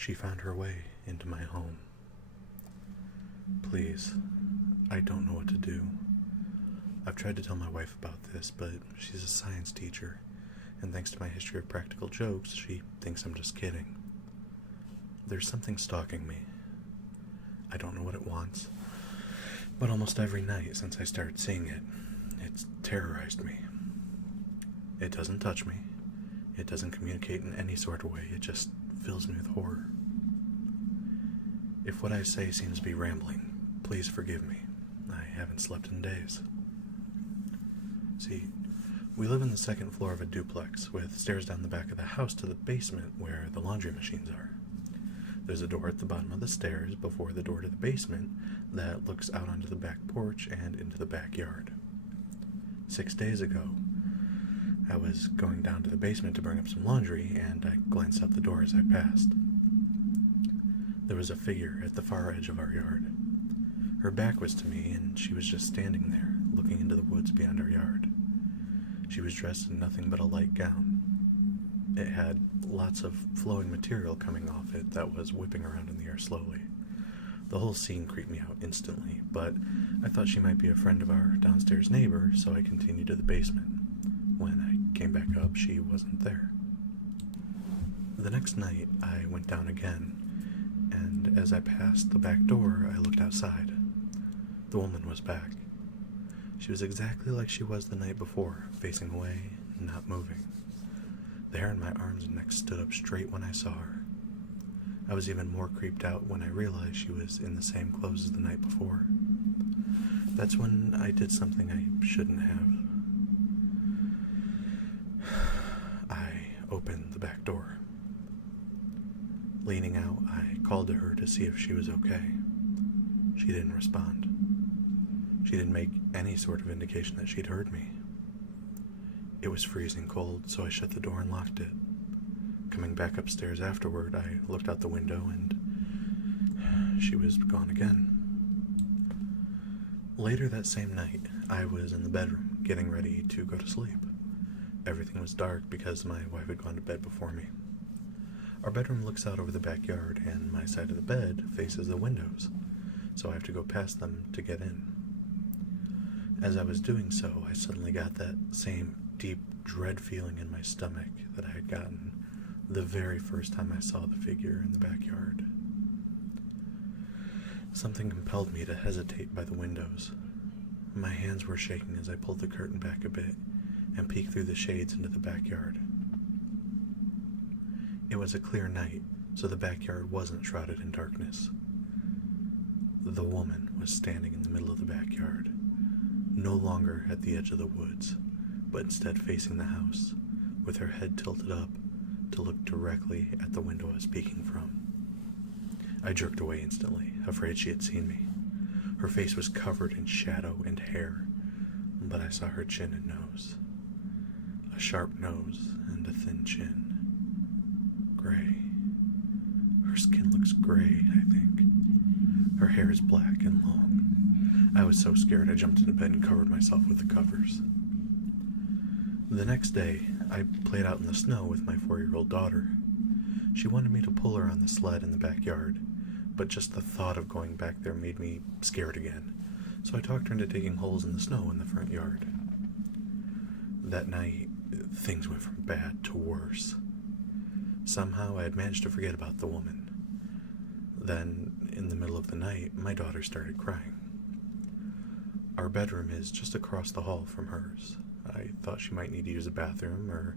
She found her way into my home. Please, I don't know what to do. I've tried to tell my wife about this, but she's a science teacher, and thanks to my history of practical jokes, she thinks I'm just kidding. There's something stalking me. I don't know what it wants, but almost every night since I started seeing it, it's terrorized me. It doesn't touch me. It doesn't communicate in any sort of way. It just fills me with horror. If what I say seems to be rambling, please forgive me. I haven't slept in days. See, we live in the second floor of a duplex with stairs down the back of the house to the basement where the laundry machines are. There's a door at the bottom of the stairs before the door to the basement that looks out onto the back porch and into the backyard. 6 days ago, I was going down to the basement to bring up some laundry, and I glanced out the door as I passed. There was a figure at the far edge of our yard. Her back was to me, and she was just standing there, looking into the woods beyond our yard. She was dressed in nothing but a light gown. It had lots of flowing material coming off it that was whipping around in the air slowly. The whole scene creeped me out instantly, but I thought she might be a friend of our downstairs neighbor, so I continued to the basement. When I came back up, she wasn't there. The next night, I went down again, and as I passed the back door, I looked outside. The woman was back. She was exactly like she was the night before, facing away, not moving. The hair on my arms and neck stood up straight when I saw her. I was even more creeped out when I realized she was in the same clothes as the night before. That's when I did something I shouldn't have. I opened the back door. Leaning out, I called to her to see if she was okay. She didn't respond. She didn't make any sort of indication that she'd heard me. It was freezing cold, so I shut the door and locked it. Coming back upstairs afterward, I looked out the window and she was gone again. Later that same night, I was in the bedroom, getting ready to go to sleep. Everything was dark because my wife had gone to bed before me. Our bedroom looks out over the backyard, and my side of the bed faces the windows, so I have to go past them to get in. As I was doing so, I suddenly got that same deep dread feeling in my stomach that I had gotten the very first time I saw the figure in the backyard. Something compelled me to hesitate by the windows. My hands were shaking as I pulled the curtain back a bit and peeked through the shades into the backyard. It was a clear night, so the backyard wasn't shrouded in darkness. The woman was standing in the middle of the backyard, no longer at the edge of the woods, but instead facing the house, with her head tilted up to look directly at the window I was peeking from. I jerked away instantly, afraid she had seen me. Her face was covered in shadow and hair, but I saw her chin and nose. A sharp nose and a thin chin. Gray. Her skin looks gray, I think. Her hair is black and long. I was so scared I jumped into bed and covered myself with the covers. The next day, I played out in the snow with my 4-year-old daughter. She wanted me to pull her on the sled in the backyard, but just the thought of going back there made me scared again, so I talked her into digging holes in the snow in the front yard. That night, things went from bad to worse. Somehow I had managed to forget about the woman. Then, in the middle of the night, my daughter started crying. Our bedroom is just across the hall from hers. I thought she might need to use the bathroom or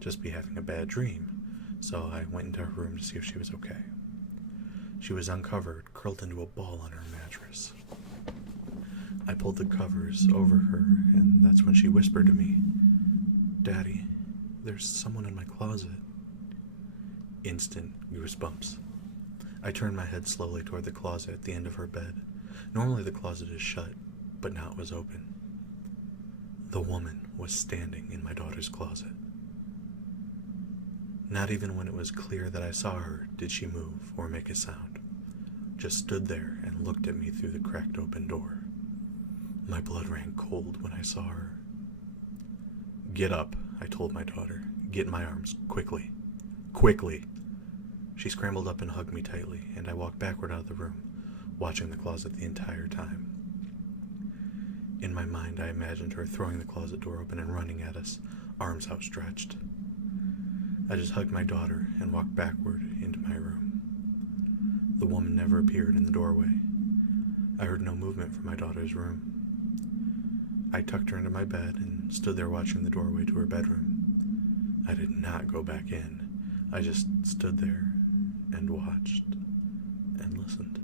just be having a bad dream, so I went into her room to see if she was okay. She was uncovered, curled into a ball on her mattress. I pulled the covers over her, and that's when she whispered to me, "Daddy, there's someone in my closet." Instant goosebumps. I turned my head slowly toward the closet at the end of her bed. Normally the closet is shut, but now it was open. The woman was standing in my daughter's closet. Not even when it was clear that I saw her did she move or make a sound. Just stood there and looked at me through the cracked open door. My blood ran cold when I saw her. "Get up," I told my daughter. "Get in my arms, quickly. Quickly." She scrambled up and hugged me tightly, and I walked backward out of the room, watching the closet the entire time. In my mind, I imagined her throwing the closet door open and running at us, arms outstretched. I just hugged my daughter and walked backward into my room. The woman never appeared in the doorway. I heard no movement from my daughter's room. I tucked her into my bed and stood there watching the doorway to her bedroom. I did not go back in. I just stood there and watched and listened.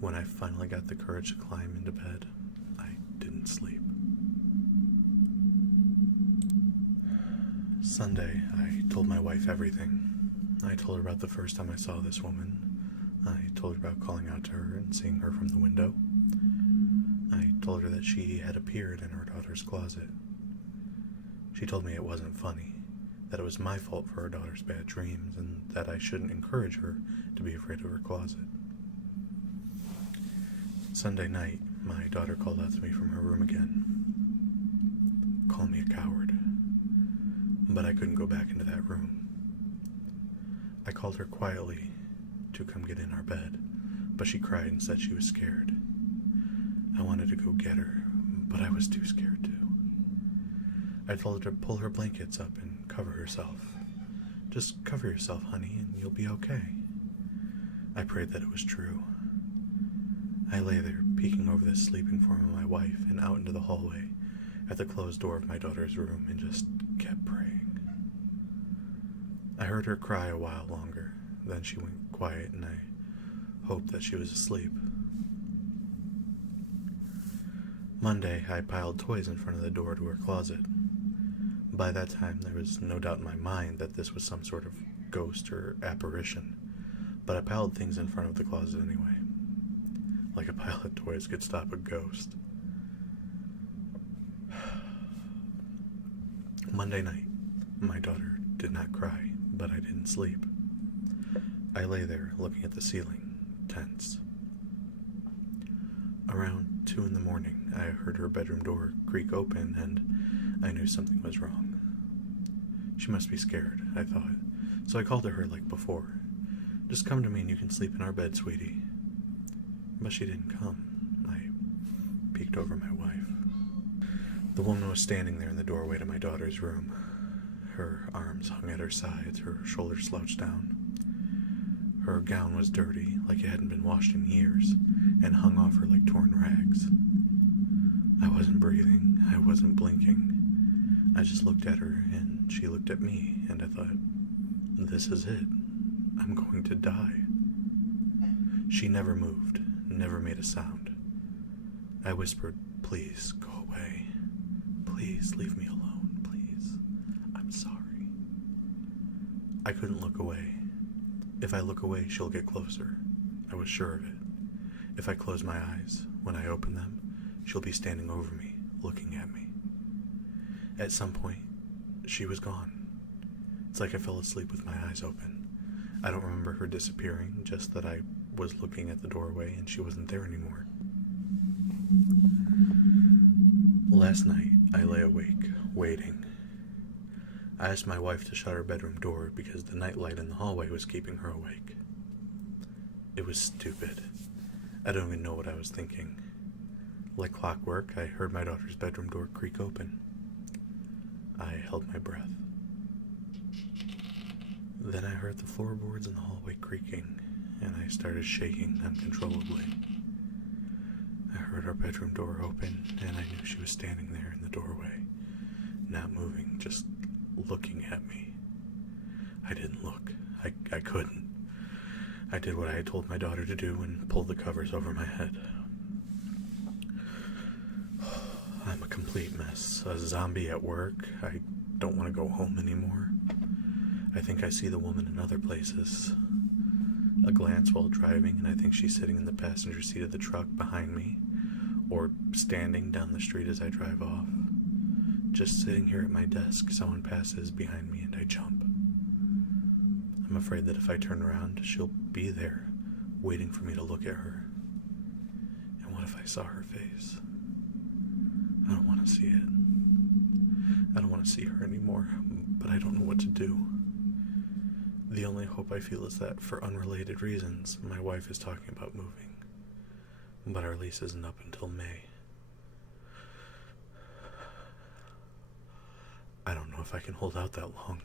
When I finally got the courage to climb into bed, I didn't sleep. Sunday, I told my wife everything. I told her about the first time I saw this woman. I told her about calling out to her and seeing her from the window. I told her that she had appeared in her daughter's closet. She told me it wasn't funny, that it was my fault for her daughter's bad dreams, and that I shouldn't encourage her to be afraid of her closet. Sunday night, my daughter called out to me from her room again, calling me a coward. But I couldn't go back into that room. I called her quietly to come get in our bed, but she cried and said she was scared. I wanted to go get her, but I was too scared to. I told her to pull her blankets up and cover herself. Just cover yourself, honey, and you'll be okay. I prayed that it was true. I lay there, peeking over the sleeping form of my wife and out into the hallway at the closed door of my daughter's room and just kept praying. I heard her cry a while longer, then she went quiet and I hoped that she was asleep. Monday, I piled toys in front of the door to her closet. By that time, there was no doubt in my mind that this was some sort of ghost or apparition, but I piled things in front of the closet anyway. Like a pile of toys could stop a ghost. Monday night, my daughter did not cry, but I didn't sleep. I lay there looking at the ceiling, tense. Around 2 in the morning, I heard her bedroom door creak open and I knew something was wrong. She must be scared, I thought, so I called to her like before. Just come to me and you can sleep in our bed, sweetie. But she didn't come. I peeked over my wife. The woman was standing there in the doorway to my daughter's room. Her arms hung at her sides, her shoulders slouched down. Her gown was dirty, like it hadn't been washed in years, and hung off her like torn rags. I wasn't breathing, I wasn't blinking. I just looked at her, and she looked at me, and I thought, this is it. I'm going to die. She never moved, never made a sound. I whispered, please, go away. Please, leave me alone, please. I'm sorry. I couldn't look away. If I look away, she'll get closer. I was sure of it. If I close my eyes, when I open them, she'll be standing over me, looking at me. At some point, she was gone. It's like I fell asleep with my eyes open. I don't remember her disappearing, just that I was looking at the doorway and she wasn't there anymore. Last night, I lay awake, waiting. I asked my wife to shut her bedroom door because the nightlight in the hallway was keeping her awake. It was stupid. I don't even know what I was thinking. Like clockwork, I heard my daughter's bedroom door creak open. I held my breath. Then I heard the floorboards in the hallway creaking, and I started shaking uncontrollably. I heard our bedroom door open, and I knew she was standing there in the doorway, not moving, just looking at me. I didn't look. I couldn't. I did what I had told my daughter to do and pulled the covers over my head. I'm a complete mess. A zombie at work. I don't want to go home anymore. I think I see the woman in other places. A glance while driving, and I think she's sitting in the passenger seat of the truck behind me, or standing down the street as I drive off. Just sitting here at my desk, someone passes behind me and I jump. I'm afraid that if I turn around, she'll be there, waiting for me to look at her. And what if I saw her face? I don't want to see it. I don't want to see her anymore, but I don't know what to do. The only hope I feel is that, for unrelated reasons, my wife is talking about moving. But our lease isn't up until May. I don't know if I can hold out that long.